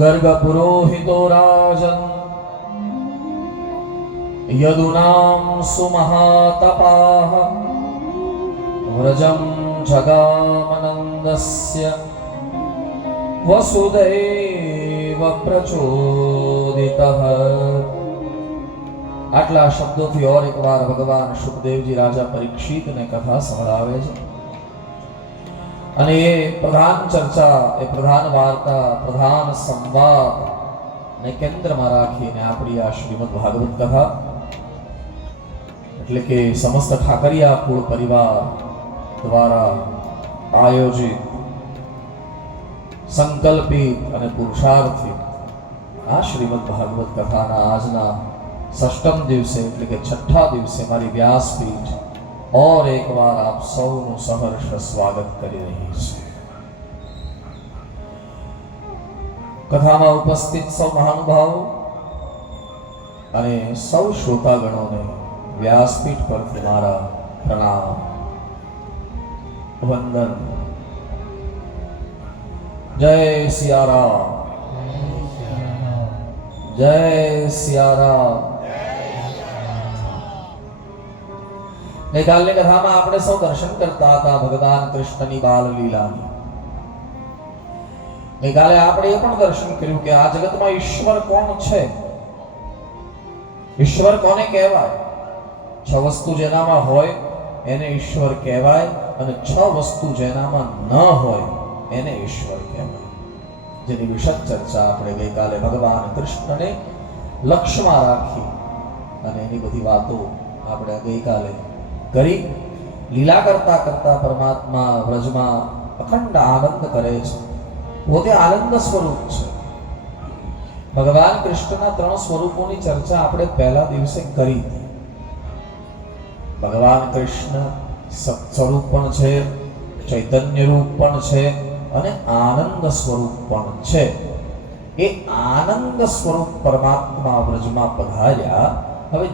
गर्ग पुरोहितो राजन् यदुनां सुमहातपाः व्रजं जगामनन्दस्य वसुदैव प्रचोदितः। આટલા શબ્દોથી ઓર એકવાર ભગવાન સુખદેવજી રાજા પરીક્ષિતને કથા સંભળાવે છે અને એ પ્રધાન ચર્ચા, એ પ્રધાન વાર્તા, પ્રધાન સંવાદ ને કેન્દ્રમાં રાખીને આપણી આ શ્રીમદ ભાગવત કથા એટલે કે સમસ્ત ઠાકરિયા કુળ પરિવાર દ્વારા આયોજિત, સંકલ્પિત અને પુરુષાર્થિત આ શ્રીમદ ભાગવત કથાના આજના ષષ્ઠમ દિવસે એટલે કે છઠ્ઠા દિવસે મારી વ્યાસપીઠ और एक बार आप સૌનું સહર્ષ સ્વાગત કરી રહી છે। કથામાં ઉપસ્થિત સૌ મહાનુભાવો અને સૌ શ્રોતાગણોને વ્યાસપીઠ પરથી મારા પ્રણામ, વંદન। જય સિયારામ, જય સિયારામ। ગઈકાલની કથામાં આપણે સૌ દર્શન કરતા હતા ભગવાન કૃષ્ણની બાલ લીલાની। ગઈકાલે આપણે એ પણ દર્શન કર્યું કે આ જગતમાં ઈશ્વર કોણ છે, ઈશ્વર કોને કહેવાય। 6 વસ્તુ જેનામાં હોય એને ઈશ્વર કહેવાય અને 6 વસ્તુ જેનામાં ન હોય એને ઈશ્વર કહેવાય, જેની વિશદ ચર્ચા આપણે ગઈકાલે ભગવાન કૃષ્ણને લક્ષ્યમાં રાખી અને એની બધી વાતો આપણે ગઈકાલે કરી। લીલા કરતા કરતા પરમાત્મા વ્રજમાં અખંડ આનંદ કરે છે, પોતે આનંદ સ્વરૂપ છે। ભગવાન કૃષ્ણના 3 સ્વરૂપોની ચર્ચા આપણે પહેલા દિવસે કરી હતી। ભગવાન કૃષ્ણ સત સ્વરૂપ પણ છે, ચૈતન્ય રૂપ પણ છે અને આનંદ સ્વરૂપ પણ છે। એ આનંદ સ્વરૂપ પરમાત્મા વ્રજમાં પધાર્યા। હવે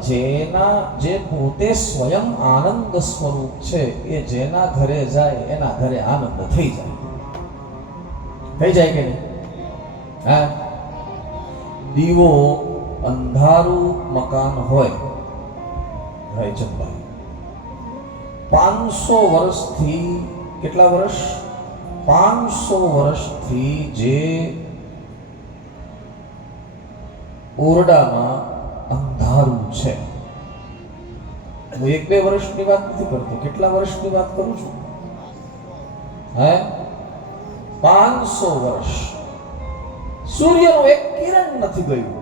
જે પોતે સ્વયં આનંદ સ્વરૂપ છે એ જેના ઘરે જાય એના ઘરે આનંદ થઈ જાય કે નહીં? હા, દીવો અંધારું મકાન હોય, રાયચંદભાઈ 500 વર્ષથી, કેટલા વર્ષ? 500 વર્ષથી જે ઓરડામાં અંધારું છે, હું 1-2 વર્ષની વાત નથી કરતો, કેટલા વર્ષની વાત કરું છું? હે, 500 વર્ષ સૂર્યનું એક કિરણ નથી ગયું,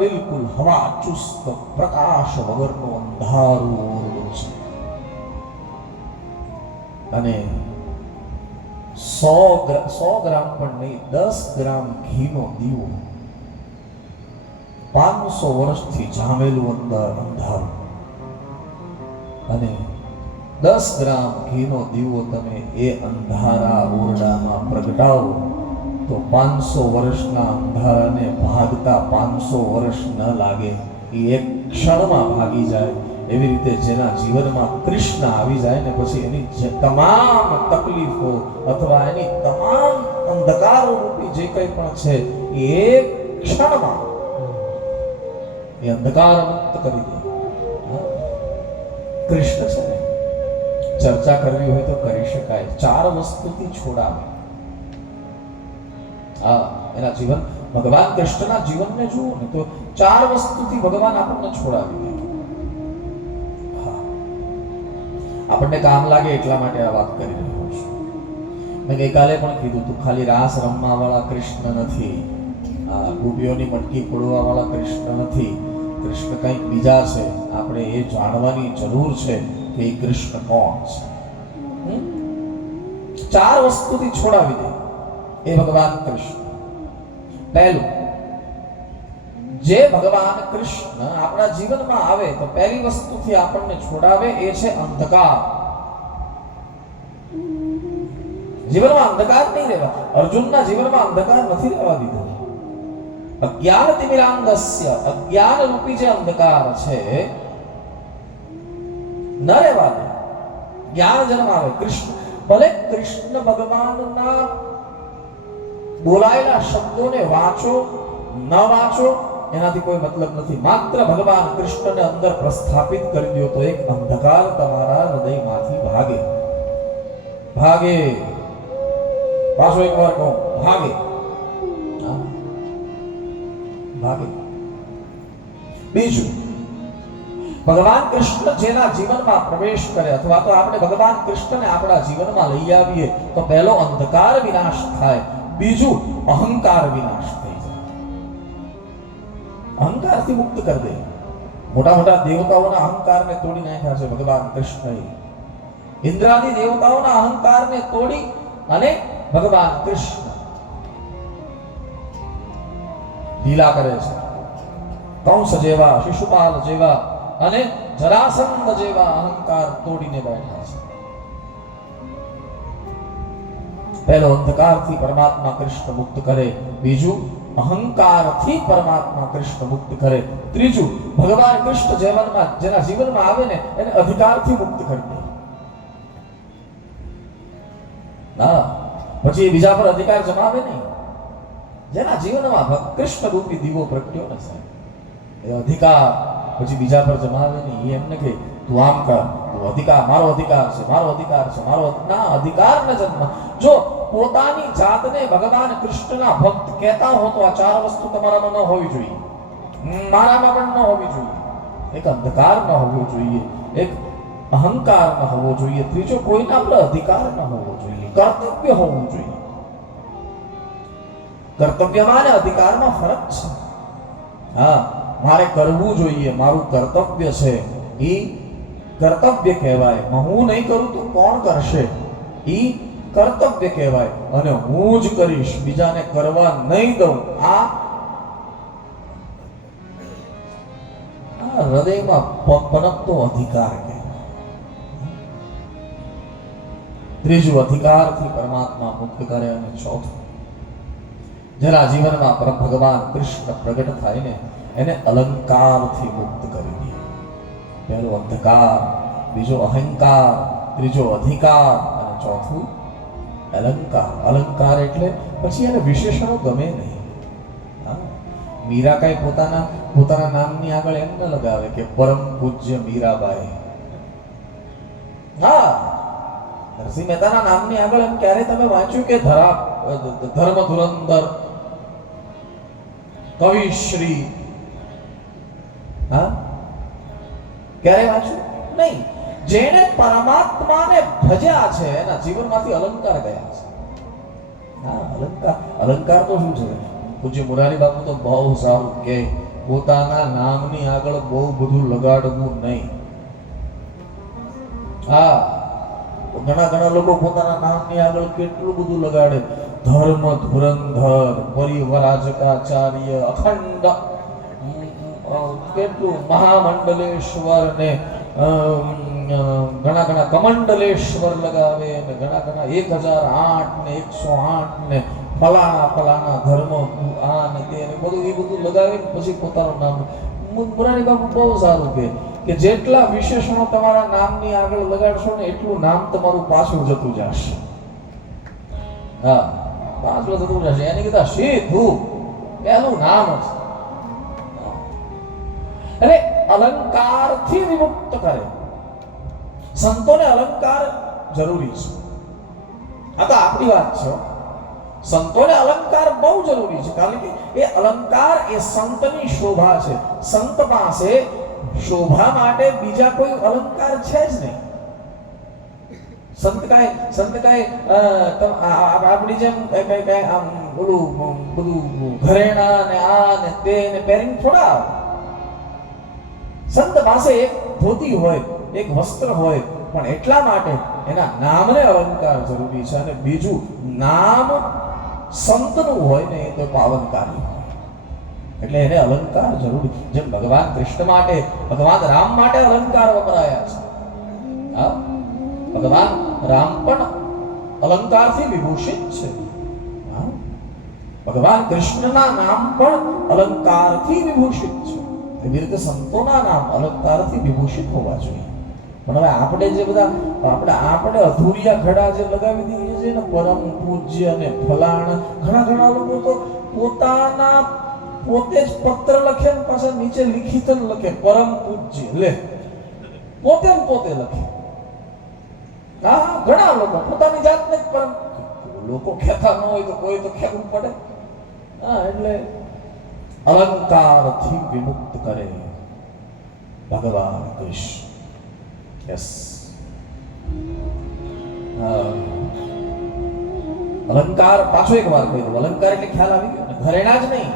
બિલકુલ હવા ચુસ્ત પ્રકાશ વગરનું અંધારું ઓરડું છે અને 100 ગ્રામ પણ નહીં, 10 ગ્રામ ઘીનો દીવો 500 વર્ષથી જામેલું અંદર અંધારું, અને 10 ગ્રામ ઘીનો દીવો તમે એ અંધારા ઓરડામાં પ્રગટાવો તો 500 વર્ષના અંધારાને ભાગતા 500 વર્ષ ન લાગે, એ એક ક્ષણમાં ભાગી જાય। એવી રીતે જેના જીવનમાં કૃષ્ણ આવી જાય ને પછી એની તમામ તકલીફો અથવા એની તમામ અંધકારો રૂપી જે કંઈ પણ છે એ એક ક્ષણમાં એ અંધકાર મુક્ત કરી દે। કૃષ્ણ છે ને, ચર્ચા કરવી હોય તો કરી શકાય, 4 વસ્તુથી છોડાવે। હા, એના જીવન, ભગવાન કૃષ્ણના જીવનને જુઓ ને તો 4 વસ્તુથી ભગવાન આપણને છોડાવી દે। હા, આપણને કામ લાગે એટલા માટે આ વાત કરી રહ્યો છું। મેં ગઈકાલે પણ કીધું તું, ખાલી રાસ રમવા વાળા કૃષ્ણ નથી, આ ગોપીઓની મટકી ફોડવા વાળા કૃષ્ણ નથી, કૃષ્ણ કંઈક બીજા છે। આપણે એ જાણવાની જરૂર છે કે એ કૃષ્ણ કોણ છે। 4 વસ્તુથી છોડાવી દે એ ભગવાન કૃષ્ણ। પહેલું, જે ભગવાન કૃષ્ણ આપણા જીવનમાં આવે તો પહેલી વસ્તુથી આપણને છોડાવે એ છે અંધકાર। જીવનમાં અંધકાર નહીં રહેવા, અર્જુનના જીવનમાં અંધકાર નથી રહેવા દીધો। અજ્ઞાન તિમિરાંધસ્ય, અજ્ઞાન રૂપી જે અંધકાર છે ન રહેવા દે, જ્ઞાન જન્મ આવે। કૃષ્ણ ભલે કૃષ્ણ ભગવાનના બોલાયેલા શબ્દોને વાંચો ન વાંચો એનાથી કોઈ મતલબ નથી. માત્ર ભગવાન કૃષ્ણને અંદર પ્રસ્થાપિત કરી દો તો એક અંધકાર તમારા હૃદયમાંથી ભાગે. ભાગે. પાછો એક વાર કહું, ભાગે. ભાગે. બીજું, ભગવાન કૃષ્ણ જેના જીવનમાં પ્રવેશ કરે અથવા તો આપણે ભગવાન કૃષ્ણને આપણા જીવનમાં લઈ આવીએ તો પહેલો અંધકાર વિનાશ થાય, બીજું અહંકાર વિનાશ થઈ જાય. અહંકારથી મુક્ત કરી દે. મોટા મોટા દેવતાઓના અહંકારને તોડી નાખ્યા છે ભગવાન કૃષ્ણએ. ઇન્દ્રાદી દેવતાઓના અહંકારને તોડી અને ભગવાન કૃષ્ણ લીલા કરે છે. કંસ જેવા, શિશુપાલ જેવા અને જરાસંધ જેવા અહંકાર તોડીને બેઠા છે. પહેલો અંધકારથી પરમાત્મા કૃષ્ણ મુક્ત કરે, બીજું અહંકારથી પરમાત્મા કૃષ્ણ મુક્ત કરે, ત્રીજું ભગવાન કૃષ્ણ જેના જીવનમાં આવે ને એને અધિકારથી મુક્ત કરી દે. ના પછી બીજા પર અધિકાર જમાવે નહીં. જેના જીવનમાં કૃષ્ણ રૂપી દીવો પ્રગટ્યો ને સાહેબ, એ અધિકાર પછી બીજા પર જમાવે નહીં. એમને કે તું આમ કર, તું અધિકાર, મારો અધિકાર છે, મારો અધિકાર છે, મારો ના અધિકાર ન જન્મ. જો પોતાની જાતને ભગવાન કૃષ્ણના ભક્ત કહેતા હો તો આ ચાર વસ્તુ તમારામાં ન હોવી જોઈએ, મારામાં પણ ન હોવી જોઈએ. એક અંધકાર ન હોવો જોઈએ, એક અહંકાર ન હોવો જોઈએ, ત્રીજો કોઈના પર અધિકાર ન હોવો જોઈએ, કર્તવ્ય હોવું જોઈએ. કર્તવ્યમાં અને અધિકારમાં ફરક છે. હા, મારે કરવું જોઈએ, મારું કર્તવ્ય છે, એ કર્તવ્ય કહેવાય. હું નહીં કરું તો કોણ કરશે, એ કર્તવ્ય કહેવાય. અને હું જ કરીશ, બીજાને કરવા નહીં દઉં, આ હૃદયમાં પનપતો અધિકાર કહેવાય. ત્રીજું અધિકારથી પરમાત્મા મુક્ત કરે. અને ચોથું, જેના જીવનમાં ભગવાન કૃષ્ણ પ્રગટ થાય ને એને અલંકારથી મુક્ત કરી દે. પહેલો અંધકાર, બીજો અહંકાર, ત્રીજો અધિકાર અને ચોથું અલંકાર. અલંકાર એટલે પછી એને વિશેષણો ગમે નહીં. મીરા કઈ પોતાના નામની આગળ એમ ન લગાવે કે પરમ પૂજ્ય મીરાબાઈ. હા, નરસિંહ મહેતાના નામની આગળ એમ ક્યારે તમે વાંચ્યું કે ધર્મ ધુરંધર કવિશ્રી? હા, ક્યારે વાંચ્યું નહીં. જેણે પરમાત્માને ભજ્યા છે એના જીવનમાંથી અલંકાર ગયા છે. હા, અલંકાર તો શું છે? પૂજ્ય મુરારી બાપુ તો બહુ સારું કે પોતાના નામની આગળ બહુ બધું લગાડવું નહીં. હા, ઘણા લોકો પોતાના નામની આગળ કેટલું બધું લગાડે. ધર્મ ધુરંધર, પરિવરાજકાચાર્ય, અખંડ, કેટલું મહામંડલેશ્વર ને ઘણા કમંડલેશ્વર લગાવે ને ઘણા 1008 ને 108 ને ફલાણા ધર્મ આ ને તે ને બધું લગાવી પછી પોતાનું નામ. મુરારી બાપુ બહુ સારું કે જેટલા વિશેષણો તમારા નામની આગળ લગાડશો ને એટલું નામ તમારું પાછું જતું જશે. હા, પાછું જતું જશે. એની કીધા સીધું પહેલું નામ છે. એટલે અલંકારથી વિમુક્ત કરે. સંતોને અલંકાર જરૂરી છે. આ તો આપણી વાત છે. સંતોને અલંકાર બહુ જરૂરી છે, કારણ કે એ અલંકાર એ સંતની શોભા છે. સંત પાસે શોભા માટે બીજા કોઈ અલંકાર છે જ નહીં. સંત કાંઈ આપણી જેમ કઈ આમ બધું ઘરેણા ને આ ને તે ને પહેરીને થોડા આવે. સંત પાસે એક ધોતી હોય, એક વસ્ત્ર હોય, પણ એટલા માટે એના નામને અલંકાર જરૂરી છે. અને બીજું, નામ સંતનું હોય ને એ તો પાવનકારી હોય, એટલે એને અલંકાર જરૂરી. જેમ ભગવાન કૃષ્ણ માટે, ભગવાન રામ માટે અલંકાર વપરાયા છે. હા, ભગવાન રામ પણ અલંકારથી વિભૂષિત છે. હા, ભગવાન કૃષ્ણના નામ પણ અલંકારથી વિભૂષિત છે. એવી રીતે સંતોના નામ અલંકારથી વિભૂષિત હોવા જોઈએ. પણ હવે આપણે જે બધા આપણે અધૂરિયા ઘડા જે લગાવી દઈએ છીએ ને, પરમ પૂજ્ય અને ફલાણ, ઘણા લોકો તો પોતે જ પત્ર લખે ને પાછા નીચે લિખિત લખે પરમ પૂજ્ય, લે પોતે લખે. હા, ઘણા લોકો પોતાની જાતને પરમ, લોકો કહેતા ન હોય તો કોઈ તો કહેવું પડે. હા, એટલે અલંકારથી વિમુક્ત કરે ભગવાન કૃષ્ણ. યસ, અલંકાર પાછો એક વાર કહી દઉં. અલંકાર એટલે ખ્યાલ આવી ગયો ને, ઘરેણા જ નહીં,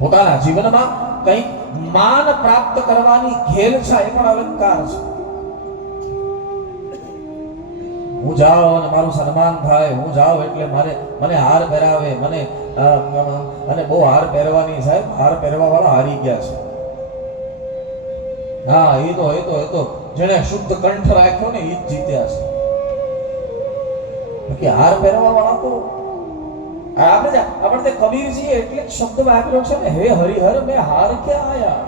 પોતાના જીવનમાં કંઈક માન પ્રાપ્ત કરવાની ઘેલ છે, એ પણ અલંકાર છે. હું જાઉં અને મારું સન્માન થાય, હું જાઉં એટલે મને હાર પહેરાવે, મને બહુ હાર પહેરવાની, સાહેબ હાર પહેરવા વાળા હારી ગયા છે. હા, એ તો જેને શુદ્ધ કંઠ રાખ્યો ને એ જ જીત્યા છે. બાકી હાર પહેરવા વાળા તો આપણે કબીરજી એટલે જ શબ્દ વાપર્યો છે ને, હે હરિહર મેં હાર ક્યાં આયા.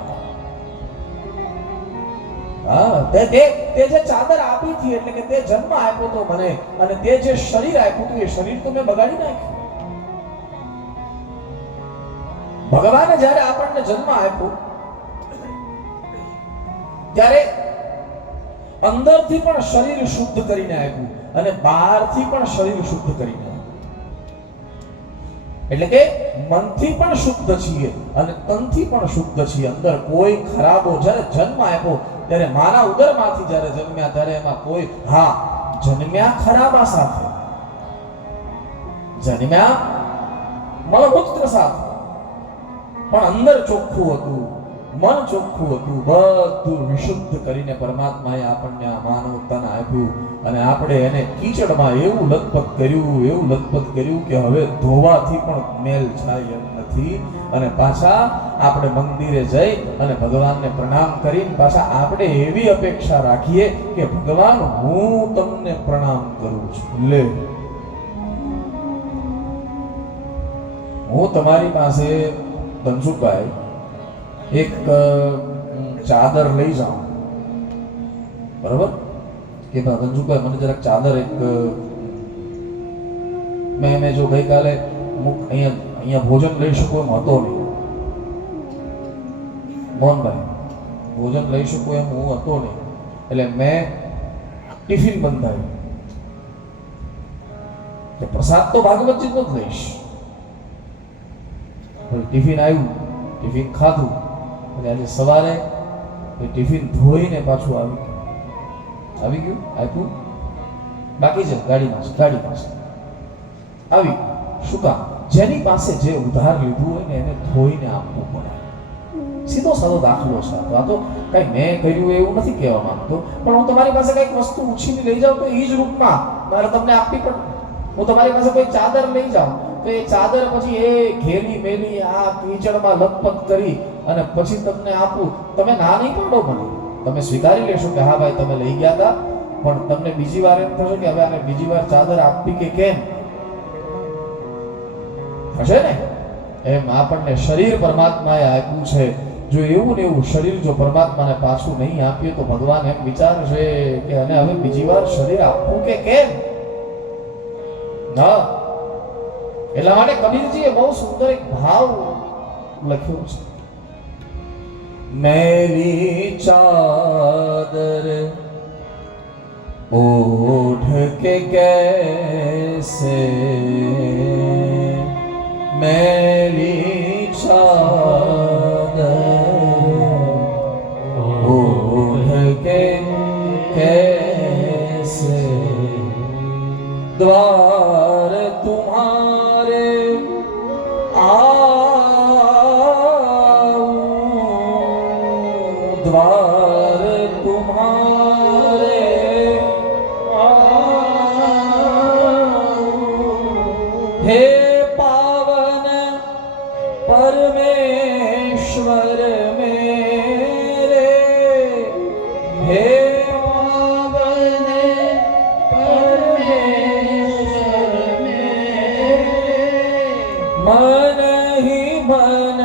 હા, તે જે ચાદર આપી હતી, એટલે કે તે જન્મ આપ્યો તો મને, અને તે જે શરીર આપ્યું હતું એ શરીર તો મેં બગાડી નાખ્યું. ભગવાને જ્યારે આપણને જન્મ આપ્યો ત્યારે અંદરથી પણ શરીર શુદ્ધ કરીને આપ્યું અને બહારથી પણ શરીર શુદ્ધ કરીને આપ્યું. એટલે કે મનથી પણ શુદ્ધ છીએ અને તનથી પણ શુદ્ધ છીએ. અંદર કોઈ ખરાબો, જ્યારે જન્મ આપ્યો ત્યારે માના ઉદરમાંથી જ્યારે જન્મ્યા ત્યારે એમાં કોઈ, હા, જન્મ્યા ખરાબા સાથે, જન્મ્યા મળમૂત્ર સાથે, પણ અંદર ચોખ્ખું હતું, મન ચોખ્ખું હતું. બધું વિશુદ્ધ કરીને પરમાત્માએ આપણને આ માનવતાને આપ્યું અને આપણે એને કીચડમાં એવું લથપથ કર્યું કે હવે ધોવાથી પણ મેલ જાય એમ નથી. અને પાછા આપણે મંદિરે જઈ અને ભગવાનને પ્રણામ કરીને પાછા આપણે એવી અપેક્ષા રાખીએ કે ભગવાન હું તમને પ્રણામ કરું છું. લે, હું તમારી પાસે ધનસુખભાઈ એક ચાદર લઈ જાઉં, બરાબર? કે ધનસુખભાઈ મને જરાક ચાદર એક મેં જો ગઈકાલે અહીંયા ભોજન લઈ શકું એમ હતો નહીં, મોહનભાઈ ભોજન લઈ શકું એમ હું હતો નહીં, એટલે મેં ટિફિન બંધાયું કે પ્રસાદ તો ભાગવતજી નો જ લઈશ. ટિફિન આવ્યું, ટિફિન ખાધું અને આજે સવારે એ ટિફિન ધોઈને પાછું આવી ગયું આપ્યું, બાકી છે ગાડી પાસે આવી. શું કામ? જેની પાસે જે ઉધાર લીધું હોય ને એને ધોઈને આપવું પડે. સીધો સાદો દાખલો છે. આ તો કઈ મેં કર્યું એવું નથી કહેવા માંગતો, પણ હું તમારી પાસે કઈક વસ્તુ ઉછીની લઈ જાઉં તો એ જ રૂપમાં મારે તમને આપવી પડે. હું તમારી પાસે કોઈ ચાદર લઈ જાઉં તો એ ચાદર પછી એ ઘેરી મેલી આ કીચડમાં લથપથ કરી અને પછી તમને આપું, તમે ના નહીં પાડો મને, તમે સ્વીકારી લેશો કે હા ભાઈ તમે લઈ ગયા હતા, પણ તમને બીજી વાર એમ થશે કે હવે આને બીજી વાર ચાદર આપવી કે કેમ થશે ને? એમ આપણને શરીર પરમાત્માએ આપ્યું છે. જો એવું ને એવું શરીર જો પરમાત્માને પાછું નહીં આપીએ તો ભગવાન એમ વિચારશે કે અને હવે બીજી વાર શરીર આપવું કે કેમ? ના, એટલા માટે કબીરજીએ બહુ સુંદર એક ભાવ લખ્યો છે. મેરી ચાદર ઓઢ કે कैसे મેરી ચાદર ઓઢ કે कैसे द्वार तुम्हारे आऊं, द्वार तुम्हारे आऊं, हे पावन परमेश्वर मेरे, हे मन ही मन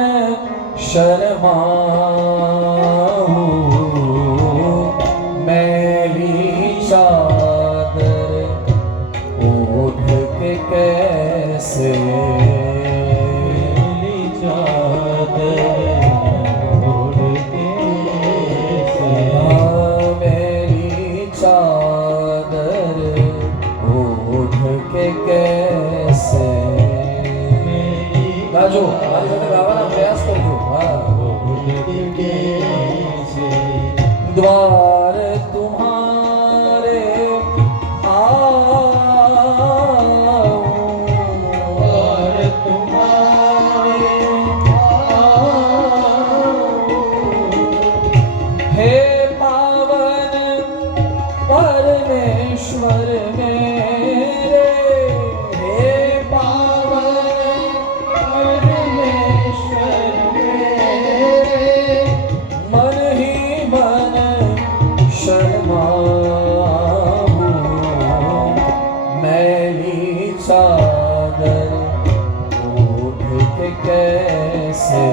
शर्माऊं, मैली चादर ओढ़ के कैसे मैली चादर ओढ़ के मैली चादर ओढ़ के कैसे गाजो मारी સાથે ગાવાનો પ્રયાસ કરજો द्वार तुम्हारे आऊं द्वार तुम्हारे आऊं हे पावन परमेश्वर मेरे हे पावन परमेश्वर मेरे मन ही मन शर्माऊं मैली चादर ओढ़ के कैसे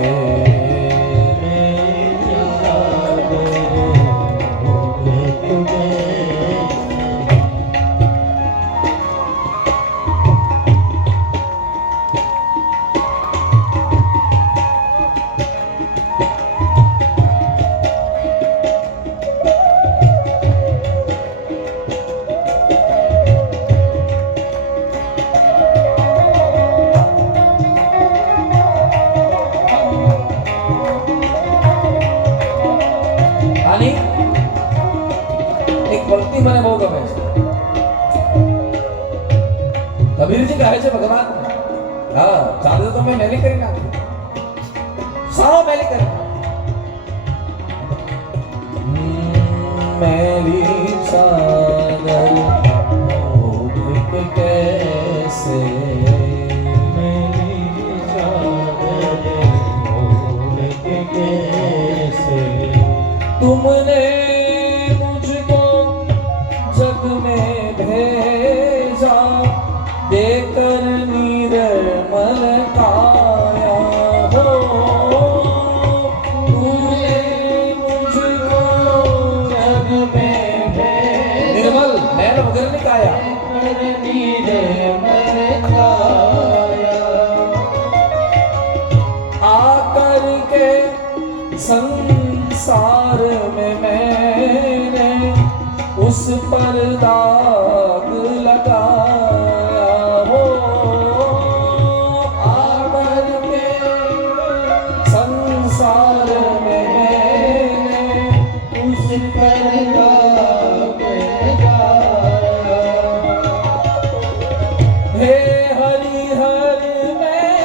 ભક્તિ મને બહુ ગમે છે. કબીરજી કહે છે ભગવાન હા ચાદર તો મેં મેલી કરી નાખી સાવ મેલી કરી મેલી ચાદર ઓઢ કે कैसे મેલી ચાદર ઓઢ કે कैसे तुमने जग में भेजा देकर निर्मल काया हो तूने मुझको जग में भेजा निर्मल मैल वगैरह नहीं काया निर्मल काया आकर के संसार में मैंने उस पर दाग लगाया हो आकर के संसार में मैंने उस पर दाग लगाया हे हरि हरि मैं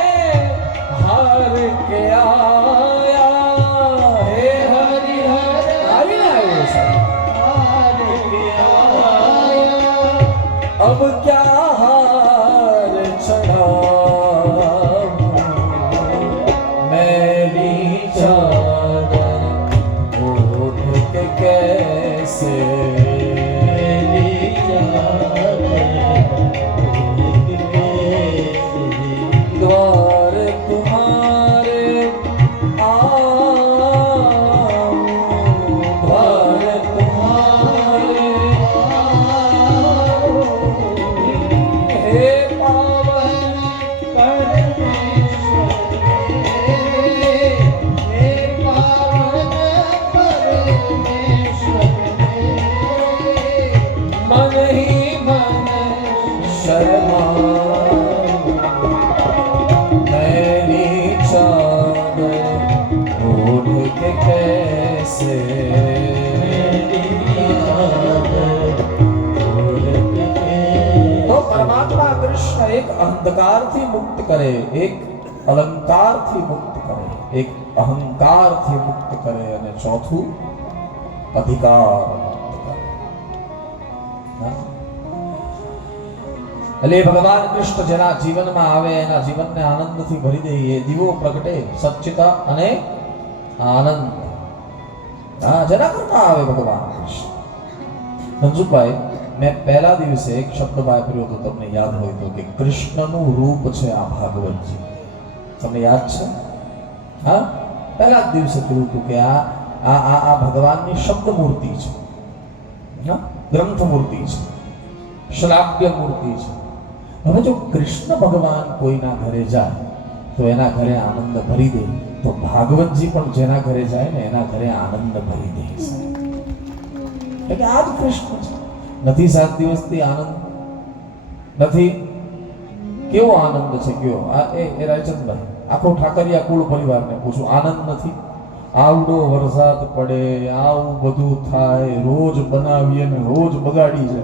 हार के आया हे हरि हरि आया अब क्या हार चढ़ाऊं मैली चादर ओढ़ के कैसे मैली चादर ओढ़ के कैसे द्वार तुम्हारे आऊं द्वार तुम्हारे हे पावन परमेश्वर मेरे हे पावन परमेश्वर मेरे मन ही मन शर्माऊं मैली चादर ओढ़ के कैसे परमात्मा कृष्ण एक अंधकार थी मुक्त करे एक अलंकार थी मुक्त करे एक अहंकार थी मुक्त करे અને ચોથું અધિકાર મુક્ત કરે. એટલે ભગવાન કૃષ્ણ જેના જીવનમાં આવે એના જીવનને આનંદથી ભરી દે એ દીવો પ્રગટે સચ્ચિતા અને આનંદ જેના કરતા આવે ભગવાન કૃષ્ણ. ધનસુખભાઈ मैं पहला दिवस एक शब्द वापर्यो तो तमने याद होय तो कि कृष्णનું रूप છે આ ભાગવતજી તમને યાદ છે હા પહેલા દિવસે કીધું હતું કે આ ભગવાનની શબ્દ મૂર્તિ છે ગ્રંથ મૂર્તિ છે, શ્રાવ્ય મૂર્તિ છે. હવે જો કૃષ્ણ ભગવાન કોઈના ઘરે જાય તો એના ઘરે આનંદ ભરી દે, તો ભાગવતજી પણ જેના ઘરે જાય ને એના ઘરે આનંદ ભરી દે. એટલે આ જ કૃષ્ણ છે. નથી 7 દિવસથી આનંદ નથી. કેવો આનંદ છે કયો? આ એ રાયચંદભાઈ, આખો ઠાકરિયા કુળ પરિવારને પૂછું, આનંદ નથી? આવડો વરસાદ પડે, આવું બધું થાય, રોજ બનાવીએ ને રોજ બગાડી છે.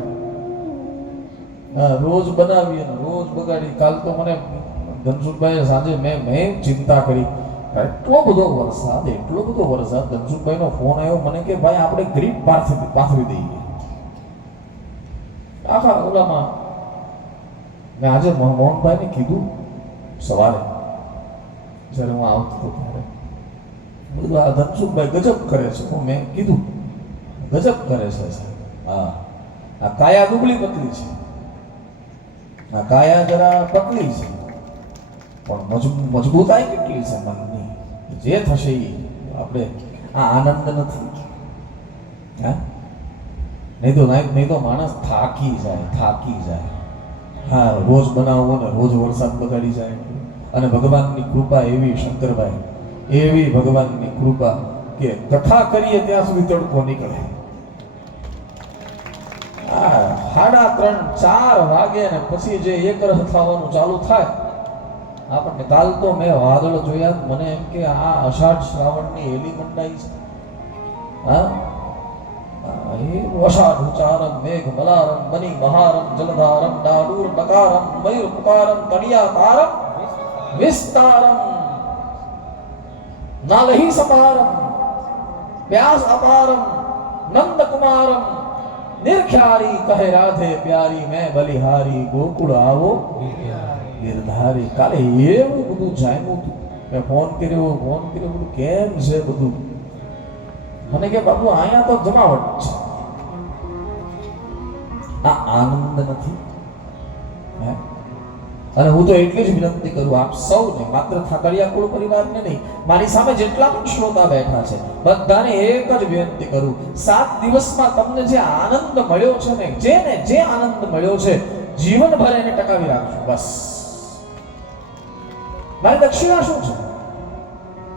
રોજ બનાવીએ ને રોજ બગાડી. કાલ તો મને ધનસુખભાઈ સાંજે મેં ચિંતા કરી, એટલો બધો વરસાદ ધનસુખભાઈ નો ફોન આવ્યો મને કે ભાઈ આપણે ગ્રીપ પાથરી દઈએ આખા ઓલામાં. મેં આજે મોહનભાઈને કીધું સવારે જ્યારે હું આવતો હતો ત્યારે, બધું આ ધનસુખભાઈ ગજબ કરે છે. મેં કીધું ગજબ કરે છે સાહેબ. હા, આ કાયા દુબળી પતલી છે, આ કાયા જરા પતલી છે, પણ મજબૂતાઈ કેટલી છે મનની. જે થશે એ આપણે. આ આનંદ નથી. હા, નહીં તો માણસ થાકી જાય. હા, રોજ બનાવવો ને રોજ વરસાદ બગાડી જાય. અને ભગવાનની કૃપા એવી, શંકરભાઈ, એવી ભગવાનની કૃપા કે કથા કરીએ ત્યાં સુધી તડકો નીકળે. 3:30-4 વાગે ને પછી જે એકરહ થવાનું ચાલુ થાય આપણને. કાલ તો મેં વાદળ જોયા, મને એમ કે આ અષાઢ શ્રાવણની એલી મંડાઈ છે. હા, અષાઢ ઉચારમ મેઘ મલારમ બની મહારમ જલધારમ ડાડૂર ડકારમ મયુર પુકારમ તડિયા તારમ વિસ્તારમ નાલહી સપારમ વ્યાસ અપારમ નંદ કુમારમ નિર્ખ્યારી કહે રાધે પ્યારી મેં બલિહારી ગોકુળ આવો ગિરધારી. કાલે એવું બધું જામ્યું હતું. મેં ફોન કર્યો બધું કેમ છે બધું. મને કે બાબુ અહીંયા તો જમાવટ છે. આ આનંદ નથી. અને હું તો એટલી જ વિનંતી કરું આપ સૌને, માત્ર ઠાકરિયા કુળ પરિવારને નહીં, મારી સામે જેટલા પણ શ્રોતા બેઠા છે બધાને એક જ વિનંતી કરું, 7 દિવસમાં તમને જે આનંદ મળ્યો છે ને, જે આનંદ મળ્યો છે જીવનભર એને ટકાવી રાખજો. બસ મારી દક્ષિણા શું છે?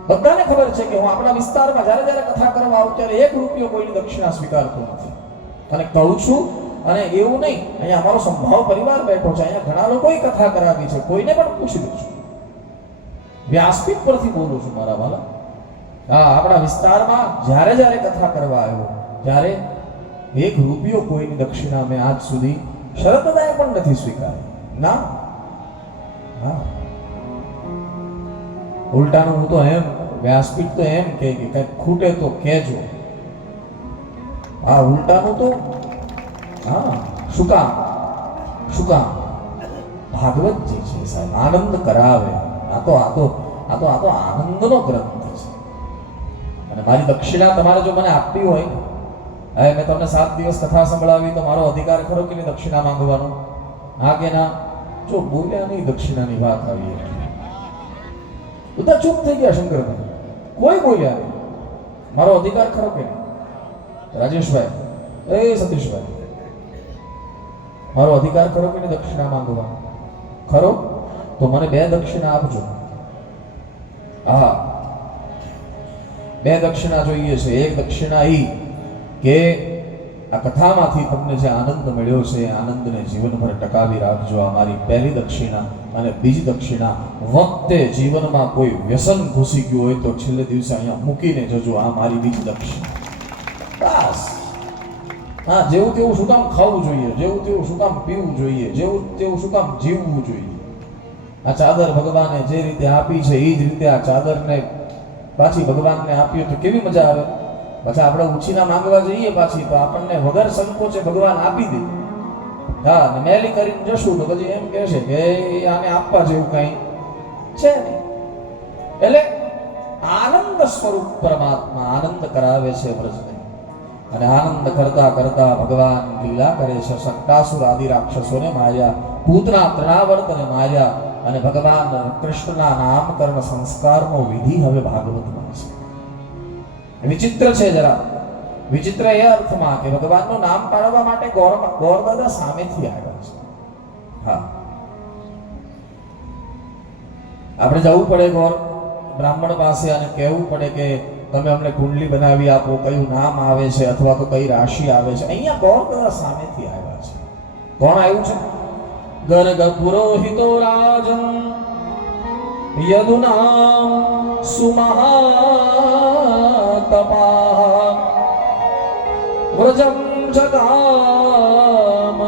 બધાને ખબર છે કે હું આપણા વિસ્તારમાં જ્યારે કથા કરવા આવું ત્યારે 1 રૂપિયો કોઈની દક્ષિણા સ્વીકારતો નથી. અને કહું છું, અને એવું નહીં, અહીંયા અમારો સંભાવ પરિવાર બેઠો છે, અહીંયા ઘણા લોકોએ કથા કરાવી છે, કોઈને પણ પૂછી દઉં. વ્યાસપીઠ પરથી બોલું છું મારા વાલા. હા, આપણા વિસ્તારમાં જ્યારે કથા કરવા આવ્યો ત્યારે 1 રૂપિયો કોઈની દક્ષિણા મેં આજ સુધી શરતદાય પણ નથી સ્વીકારી. ના, હા, ઉલટાનું હું તો એમ, વ્યાસપીઠ તો એમ કે કંઈક ખૂટે તો કહેજો. હા, ઉલટાનું તો હા, શું કામ ભાગવતજી છે સાહેબ, આનંદ કરાવે. આ તો આનંદનો ગ્રંથ છે. અને મારી દક્ષિણા તમારે જો મને આપવી હોય, હવે મેં તમને 7 દિવસ કથા સંભળાવી તો મારો અધિકાર ખરો કે દક્ષિણા માંગવાનો? હા કે ના? જો બોલ્યા નહીં, દક્ષિણાની વાત આવી, બધા ચૂપ થઈ ગયા. શંકરભાઈ કોઈ બોલ્યા નહીં. મારો અધિકાર ખરો કે નહીં? રાજેશભાઈ, એ સતીશભાઈ, મારો અધિકાર ખરો કે નહીં દક્ષિણા માંગવાનો? ખરો? તો મને 2 દક્ષિણા આપજો. હા, 2 દક્ષિણા જોઈએ છે. 1 દક્ષિણા ઈ કે આ કથામાંથી તમને જે આનંદ મળ્યો છે એ આનંદને જીવનભર ટકાવી રાખજો. આ મારી પહેલી દક્ષિણા. અને બીજી દક્ષિણા, વખતે જીવનમાં કોઈ વ્યસન ઘૂસી ગયું હોય તો છેલ્લે દિવસે અહીંયા મૂકીને જજો. આ મારી બીજી દક્ષિણા. બસ. હા, જેવું તેવું શું કામ ખાવું જોઈએ, જેવું તેવું શું કામ પીવું જોઈએ, જેવું તેવું શું કામ જીવવું જોઈએ. આ ચાદર ભગવાને જે રીતે આપી છે એ જ રીતે આ ચાદરને પાછી ભગવાનને આપીએ તો કેવી મજા આવે. પછી આપણે ઉછીના માંગવા જઈએ પાછી તો આપણને વગર સંકોચે ભગવાન આપી દે. હા, ને મેલી કરીને જશું તો પછી એમ કહેશે કે આને આપવા જેવું કઈ છે નહીં. એટલે આનંદ સ્વરૂપ પરમાત્મા આનંદ કરાવે છે વ્રજને. અને આનંદ કરતા કરતા ભગવાન લીલા કરે છે. શક્તાસુર આદિ રાક્ષસોને માર્યા, પૂતના તૃણાવર્તને માર્યા, અને ભગવાન કૃષ્ણના નામકરણ સંસ્કારનો વિધિ હવે ભાગવતમાં છે. વિચિત્ર છે જરા. વિચિત્ર એ અર્થમાં કે ભગવાનનું નામ પાડવા માટે ગોરદાદા સામેથી આવ્યા છે. હા, આપણે જવું પડે ગોર બ્રાહ્મણ પાસે અને કહેવું પડે કે તમે અમને કુંડલી બનાવી આપો, કયું નામ આવે છે અથવા તો કઈ રાશિ આવે છે. અહીંયા ગોરદાદા સામેથી આવ્યા છે. કોણ આવ્યું છે? ગર્ગ પુરોહિતો રાજન યદુનામ સુમહાતપા વ્રજમ જગામ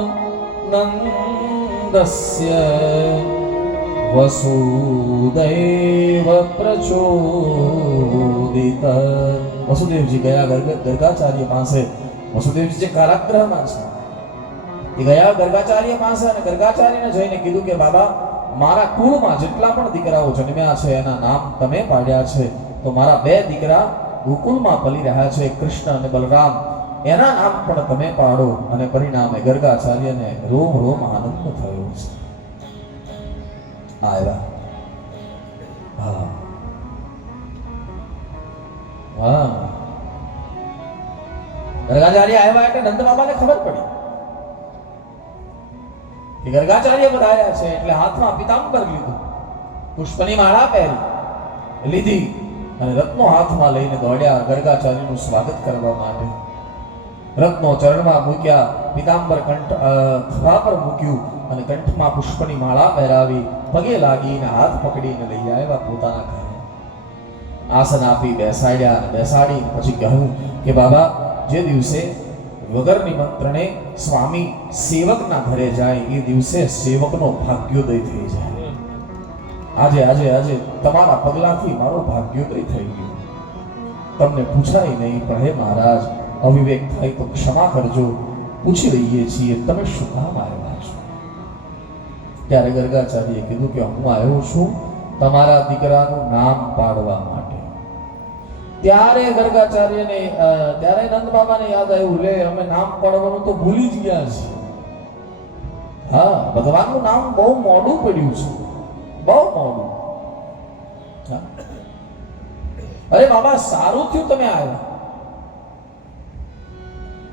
નંદસ્ય વસુદેવ પ્રચોદિત. વસુદેવજી ગયા ગર્ગાચાર્ય પાસે. વસુદેવજી જે કારાગૃહમાં છે એ ગયા ગર્ગાચાર્ય પાસે અને ગર્ગાચાર્યને જઈને કીધું કે બાબા, મારા કુળમાં જેટલા પણ દીકરાઓ જન્મ્યા છે એના નામ તમે પાડ્યા છે, તો મારા 2 દીકરા ગોકુળમાં પલી રહ્યા છે, કૃષ્ણ અને બલરામ, એના નામ પણ તમે પાડો. અને પરિણામે ગર્ગાચાર્યને રોમ રોમ આનંદ થયો છે. આવ્યા. હા હા, ગર્ગાચાર્ય આવ્યા એટલે નંદ બાબાને ખબર પડી કે ગર્ગાચાર્ય પધાર્યા છે. એટલે હાથમાં પીતાંબર લીધું, પુષ્પની માળા પહેરી લીધી અને રત્નો હાથમાં લઈને દોડ્યા ગર્ગાચાર્યનું સ્વાગત કરવા માટે. રત્નો ચરણમાં મૂક્યા, પીતાંબર ખભા પર મૂક્યું અને કંઠમાં પુષ્પની માળા પહેરાવી, પગે લાગીને હાથ પકડીને લઈ આવ્યા પોતાના ઘરે. આસન આપી બેસાડ્યા અને બેસાડી પછી કહ્યું કે બાબા, જે દિવસે વગર નિમંત્રણે સ્વામી સેવકના ઘરે જાય એ દિવસે સેવકનો ભાગ્યોદય થઈ જાય. આજે આજે આજે તમારા પગલાથી મારો ભાગ્યોદય થઈ ગયો. તમને પૂછાય નહીં, પણ હે મહારાજ, અવિવેક થાય તો ક્ષમા કરજો, પૂછી લઈએ છીએ તમે શું કામ આવ્યા છો? ત્યારે ગર્ગાચાર્યએ કીધું કે હું આવ્યો છું તમારા દીકરાનું નામ પાડવા માટે. ત્યારે ગર્ગાચાર્યને ત્યારે નંદ બાબાને યાદ આવ્યું, લે અમે નામ પાડવાનું તો ભૂલી જ ગયા છીએ. હા, ભગવાનનું નામ બહુ મોડું પડ્યું છે, બહુ મોડું. અરે બાબા, સારું થયું તમે આવ્યા.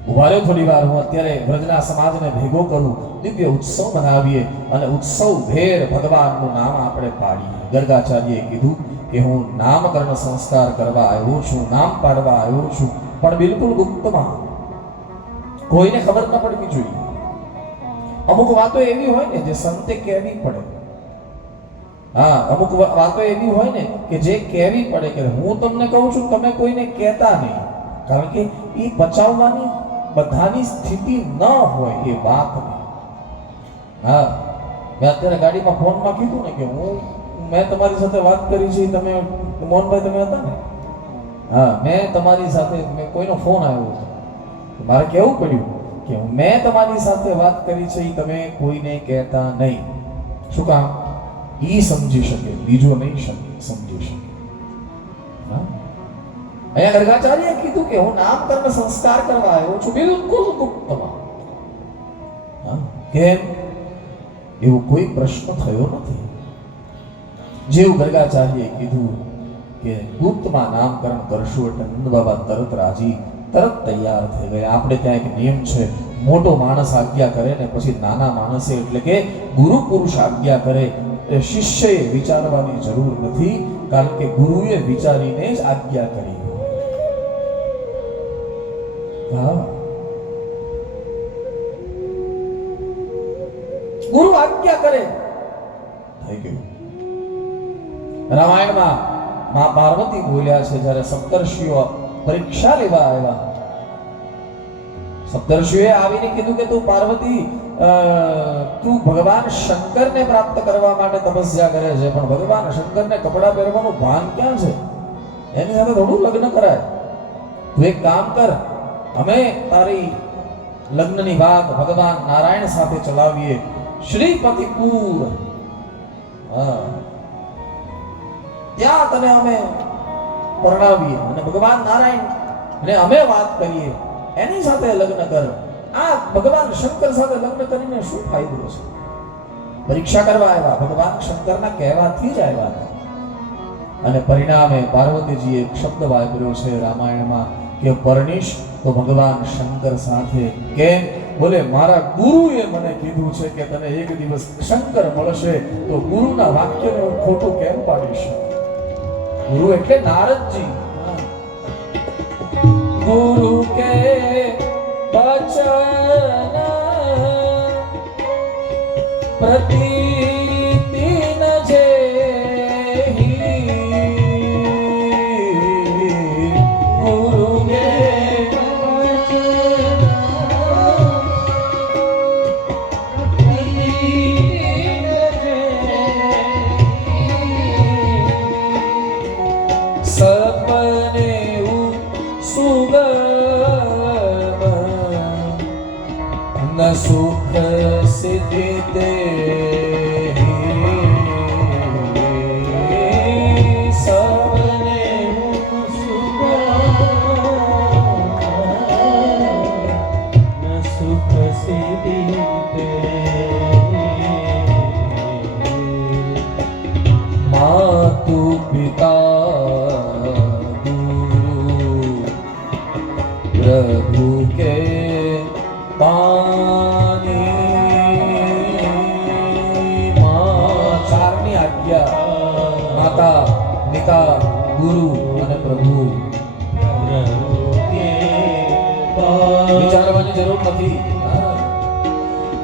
ઉભા રહ્યો થોડી વાર, હું અત્યારે વ્રજના સમાજને ભેગો કરું, દિવ્ય ઉત્સવ મનાવીએ અને ઉત્સવ ભેર ભગવાનનું નામ આપણે પાડીએ. ગર્ગાચાર્યએ કીધું કે હું નામકરણ સંસ્કાર કરવા આવ્યો છું, નામ પાડવા આવ્યો છું, પણ બિલકુલ ગુપ્તમાં, કોઈને ખબર ન પડવી જોઈએ. અમુક વાતો એવી હોય ને જે સંતે કહેવી પડે. હા, અમુક વાતો એવી હોય ને કે જે કહેવી પડે કે હું તમને કહું છું, તમે કોઈને કહેતા નહીં, કારણ કે એ બચાવવાની બધાની સ્થિતિ ન હોય એ વાત. હા, મેં અત્યારે ગાડીમાં ફોનમાં કીધું ને કે મેં તમારી સાથે વાત કરી છે, તમે મોહનભાઈ તમે હતા ને? હા, મેં તમારી સાથે, કોઈનો ફોન આવ્યો હતો, મારે કહેવું પડ્યું કે મેં તમારી સાથે વાત કરી છે, તમે કોઈને કહેતા નહીં. શું કામ? ઈ સમજી શકે, બીજો નહીં સમજી શકે. અહીંયા ગર્ગાચાર્યએ કીધું કે હું નામકરણ સંસ્કાર કરવા આવ્યો છું, બિલકુલ ગુપ્તમાં. કેમ? એવો કોઈ પ્રશ્ન થયો નથી. જેવું ગર્ગાચાર્યએ કીધું કે ગુપ્તમાં નામકરણ કરશું એટલે નંદ બાબા તરત રાજી, તરત તૈયાર થઈ ગયા. આપણે ત્યાં એક નિયમ છે, મોટો માણસ આજ્ઞા કરે ને પછી નાના માણસે એટલે કે ગુરુ પુરુષ આજ્ઞા કરે, શિષ્યએ વિચારવાની જરૂર નથી, કારણ કે ગુરુએ વિચારીને જ આજ્ઞા કરી. હા, ગુરુ આજ્ઞા કરે, થઈ ગયું. રામાયણમાં માં પાર્વતી બોલ્યા છે, જ્યારે સપ્તર્ષિઓ પરીક્ષા લેવા આવ્યા, સપ્તર્ષિઓએ આવીને કીધું કે તું પાર્વતી, તું ભગવાન શંકરને પ્રાપ્ત કરવા માટે તપસ્યા કરે છે, પણ ભગવાન શંકરને કપડા પહેરવાનું ભાન ક્યાં છે? એની સાથે થોડું લગ્ન કરાય. તું એક કામ કર, અમે તારી લગ્નની વાત ભગવાન નારાયણ સાથે ચલાવીએ, શ્રીપતિપુર, ત્યાં તને અમે પરણાવીએ અને ભગવાન નારાયણ ને અમે વાત કરીએ, એની સાથે લગ્ન કર. આ ભગવાન શંકર સાથે લગ્ન કરીને શું ફાયદો છે? પરીક્ષા કરવા આવ્યા, ભગવાન શંકરના કહેવાથી જ આવ્યા. અને પરિણામે પાર્વતીજીએ એક શબ્દ વાપર્યો છે રામાયણમાં કે પરણીશ તો ભગવાન શંકર સાથે. કેમ? બોલે મારા ગુરુએ મને કીધું છે કે તને એક દિવસ શંકર મળશે, તો ગુરુના વાક્યને હું ખોટું કેમ પાડીશ? ગુરુ એટલે નારદજી. ગુરુ કે વચન પ્રતીતિ ન જેહી, ગુરુ કે સપને સુગમ ન સુખ સિદ્ધિ દેહી, સપને સુગમ ન સુખ સિદ્ધિ દેહી, માતુ પિતા પ્રભુ કે પાની. ચારની આજ્ઞા, માતા, પિતા, ગુરુ અને પ્રભુ. વિચારવાની જરૂર નથી.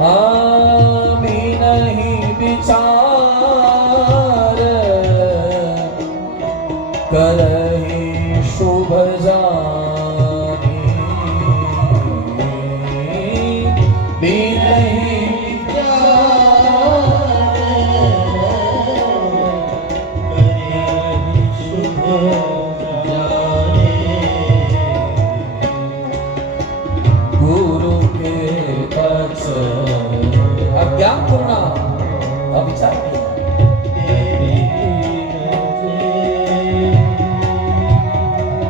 આમી નહીં વિચાર કરહી શુભ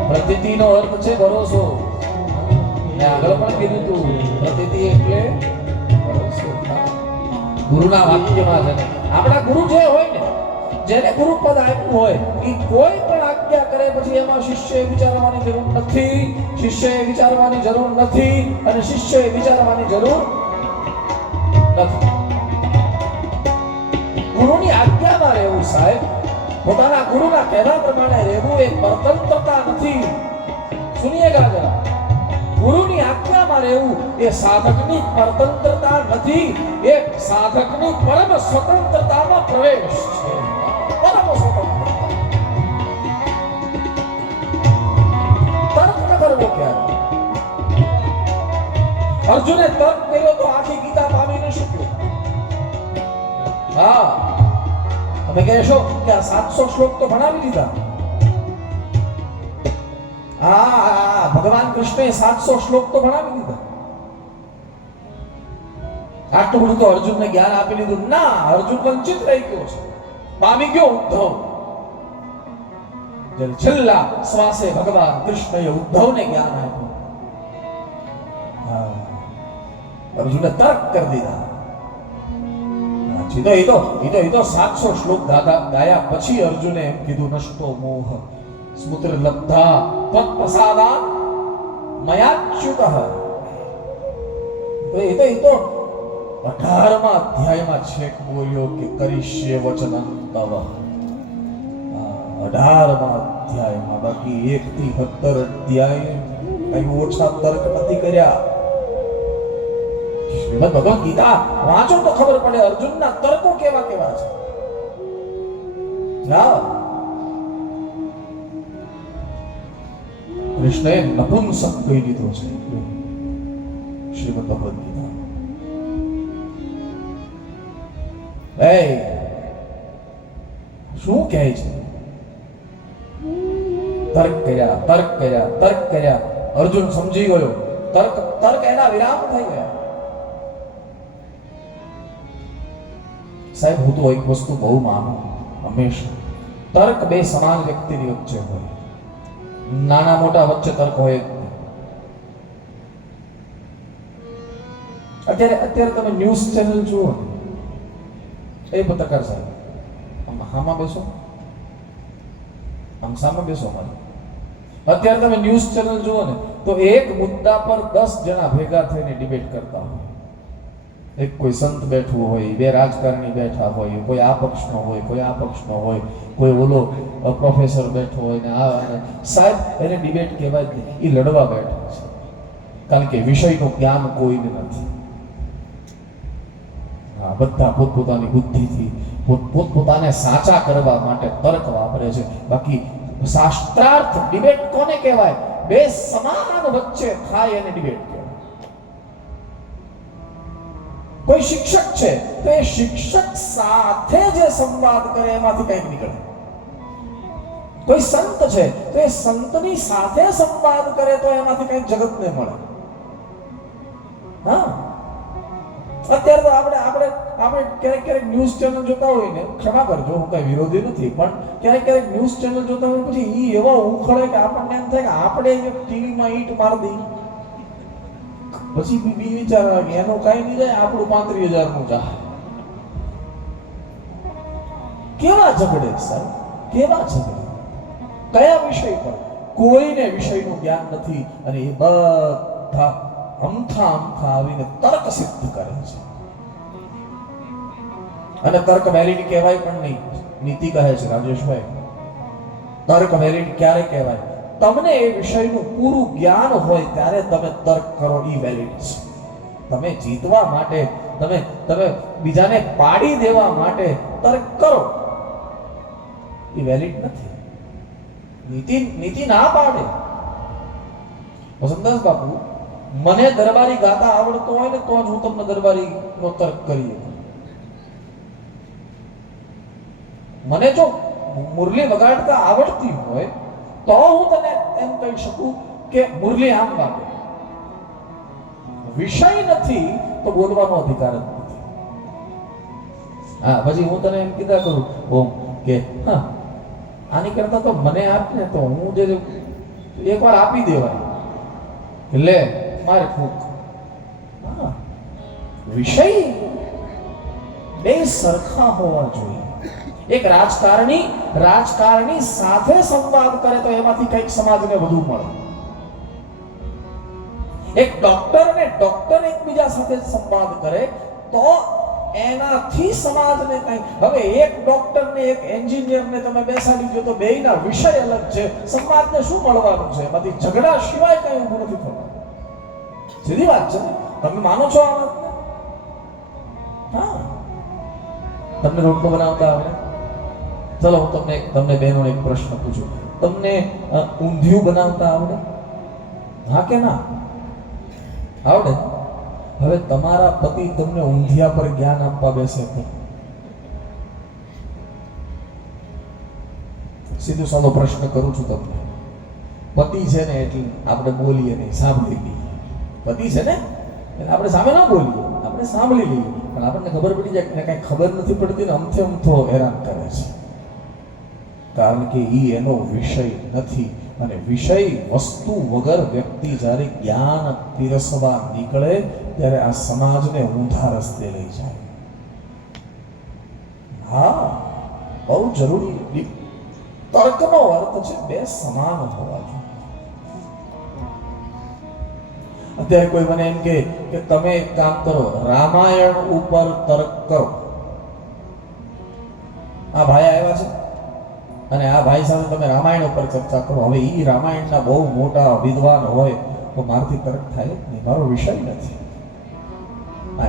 પ્રતીતિનો અર્થ છે ભરોસો. મેં આગળ પણ કીધું તું, પ્રતીતિ એટલે ભરોસો. ગુરુના વાક્યમાં છે. આપણા ગુરુ જે હોય ને, જેને ગુરુ પદ આપ્યું હોય, એ કોઈ પણ આજ્ઞા કરે પછી એમાં શિષ્યએ વિચારવાની જરૂર નથી, શિષ્યએ વિચારવાની જરૂર નથી, અને શિષ્યએ વિચારવાની જરૂર નથી. ગુરુની આજ્ઞામાં રહેવું સાહેબ, પોતાના ગુરુના કહેવા પ્રમાણે રહેવું એ પરતંત્રતા નથી. સુનિએગા જરા, ગુરુની આજ્ઞામાં રહેવું એ સાધકની પરતંત્રતા નથી, એ સાધકની પરમ સ્વતંત્રતામાં પ્રવેશ છે. પરમ સ્વતંત્રતા. તર્ક ન કરવો ક્યારે. અર્જુને તર્ક કર્યો તો આખી ગીતા પામી ન શક્યો. હા, તમે કહેશો કે આ 700 શ્લોક તો ભણાવી દીધા. હા, ભગવાન કૃષ્ણએ 700 શ્લોક તો ભણાવી દીધા. આટલું બધું તો અર્જુનને જ્ઞાન આપી લીધું? ના, અર્જુન વંચિત રહી ગયો છે. પામી ગયો ઉદ્ધવ. છેલ્લા શ્વાસે ભગવાન કૃષ્ણએ ઉદ્ધવને જ્ઞાન આપ્યું. અર્જુને તર્ક કરી દીધા. એ તો 700 શ્લોક ગાયા પછી અર્જુને એમ કીધું, નષ્ટો મોહ સ્મૃતિ લબ્ધા તત્પ્રસાદા મયાચ્યુતઃ. એ તો 18મા અધ્યાયમાં છેક બોલ્યો કે કરીશ્ય વચનં તવ. 18મા અધ્યાયમાં. બાકી 1 થી 17 અધ્યાય કઈ ઓછા તર્ક નથી કર્યા. શ્રીમદ ભગવદ ગીતા વાંચો તો ખબર પડે અર્જુનના તર્કો કેવા કેવા છે. કૃષ્ણએ નપુંસક કહી દીધો છે શ્રીમદ ભગવદ ગીતા. શું કહે છે? તર્ક કર્યા. અર્જુન સમજી ગયો. તર્ક એના વિરામ થઈ ગયા. સાહેબ, હું તો એક વસ્તુ બહુ માનું હંમેશા, તર્ક બે સમાન વ્યક્તિની વચ્ચે હોય. નાના મોટા વચ્ચે તર્ક હોય. અત્યારે તમે ન્યૂઝ ચેનલ જુઓ, એ પત્રકાર સાહેબ આમાં બેસો, આમ સામે બેસો. મારે અત્યારે તમે ન્યૂઝ ચેનલ જુઓ ને તો એક મુદ્દા પર 10 જણા ભેગા થઈને ડિબેટ કરતા હોય. એક કોઈ સંત બેઠું હોય, બે રાજકારણી બેઠા હોય, કોઈ આ પક્ષનો હોય, કોઈ આ પક્ષનો હોય, કોઈ ઓલો પ્રોફેસર બેઠો હોય ને આ સાહેબ એને ડિબેટ કહેવાય જ નહીં, એ લડવા બેઠા છે. કારણ કે વિષયનું જ્ઞાન કોઈને નથી. હા, બધા પોતપોતાની બુદ્ધિથી પોતપોતાને સાચા કરવા માટે તર્ક વાપરે છે. બાકી શાસ્ત્રાર્થ ડિબેટ કોને કહેવાય? બે સમાન વચ્ચે થાય અને ડિબેટ કહેવાય. કોઈ શિક્ષક છે તો એ શિક્ષક સાથે જે સંવાદ કરે એમાંથી કંઈક નીકળે. કોઈ સંત છે તો એ સંતની સાથે સંવાદ કરે તો એમાંથી કંઈક જગતને મળે. હા, અત્યારે તો આપણે ક્યારેક ન્યૂઝ ચેનલ જોતા હોય ને, ક્ષમા કરજો હું કઈ વિરોધી નથી, પણ ક્યારેક ન્યૂઝ ચેનલ જોતા હોય પછી ઈ એવા ઉખડે કે આપણને એમ થાય કે આપણે ટીવીમાં ઈંટ મારી દઈ. પછી બી વિચાર આવે કે એનું કઈ નહીં જાય, આપણું 35,000 નું જાય. કેવા ઝઘડે સાહેબ, કેવા ઝઘડે, કયા વિષય પર? કોઈને વિષયનું જ્ઞાન નથી અને એ બધા અમથા આવીને તર્ક સિદ્ધ કરે છે. અને તર્ક વેલિડ કહેવાય પણ નહીં. નીતિ કહે છે રાજેશભાઈ, તર્ક વેલિડ ક્યારે કહેવાય? તમને એ વિષયનું પૂરું જ્ઞાન હોય ત્યારે તમે તર્ક કરો, ઈ વેલિડ છે. તમે જીતવા માટે, તમે બીજાને પાડી દેવા માટે તર્ક કરો, ઈ વેલિડ નથી. નીતિ ના પાડે. વસંતદાસ બાપુ, મને દરબારી ગાતા આવડતો હોય ને તો જ હું તમને દરબારી નો તર્ક કરી. મને જો મુરલી વગાડતા આવડતી હોય તો હું તને એમ કહી શકું કે મુરલી આમ વાગે. વિષય નથી તો બોલવાનો અધિકાર જ નથી. હા, પછી હું તને એમ કીધા કરું ઓમ કે હા આની કરતા તો મને આપને તો હું જે એકવાર આપી દેવાય લે મારે ફૂક. હા, વિષય બે સરખા હોવા જોઈએ. એક રાજકારણી સાથે સંવાદ કરે તો એમાંથી કંઈક સમાજને વધુ મળે. એક ડોક્ટર એકબીજા સાથે સંવાદ કરે તો એનાથી સમાજને કંઈક. હવે એક ડોક્ટર ને એક એન્જિનિયર ને તમે બેસાડી દો તો બેયના વિષય અલગ છે, સમાજને શું મળવાનું છે? એમાંથી ઝઘડા સિવાય કંઈ ઊભું નથી થવાનું. સીધી વાત છે. તમે માનો છો આ વાતને? હા, તમને રોટલો બનાવતા આવડે? ચલો હું તમને બહેનો એક પ્રશ્ન પૂછું, તમને ઊંધિયું બનાવતા આવડે? હા કે ના? આવડે. હવે તમારા પતિ તમને ઊંધિયા પર જ્ઞાન આપવા બેસે તો સીધો સાદો પ્રશ્ન કરું છું તમને. પતિ છે ને એટલે આપણે બોલીએ નહીં, સાંભળી લઈએ. પતિ છે ને એટલે આપણે સામે ના બોલીએ, આપણે સાંભળી લઈએ, પણ આપણને ખબર પડી જાય કે કઈ ખબર નથી પડતી ને અમથો હેરાન કરે છે. કારણ કે ઈ એનો વિષય નથી. અને વિષય વસ્તુ વગર વ્યક્તિ જ્યારે જ્ઞાન પીરસવા નીકળે ત્યારે આ સમાજને ઊંધા રસ્તે લઈ જાય. હા, બહુ જરૂરી. તર્કનો અર્થ છે બે સમાન હોવા જોઈએ. અત્યારે કોઈ મને એમ કે તમે એક કામ કરો, રામાયણ ઉપર તર્ક કરો. આ ભાઈ આવ્યા છે અને આ ભાઈ સાથે તમે રામાયણ ઉપર ચર્ચા કરો. હવે ઈ રામાયણના બહુ મોટા વિદ્વાન હોય તો મારાથી તર્ક થાય જ નહીં, મારો વિષય નથી.